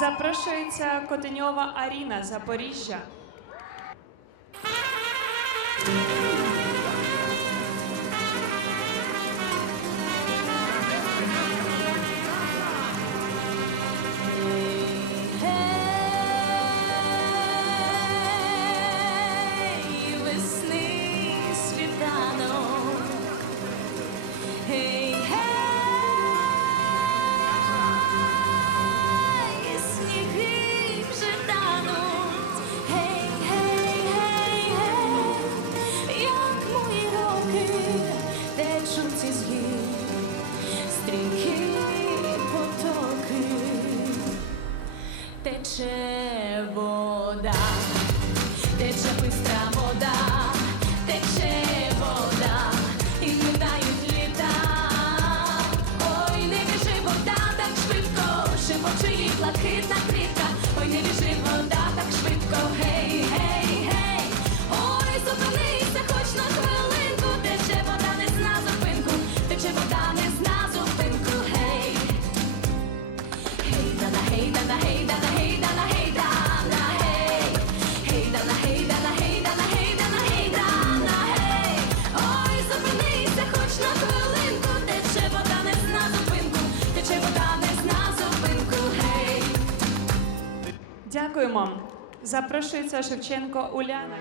Запрошується Котеньова Аріна Запоріжжя. Весни світанок. Hey. te trebao da Дякуємо. Запрошується Шевченко Уляна.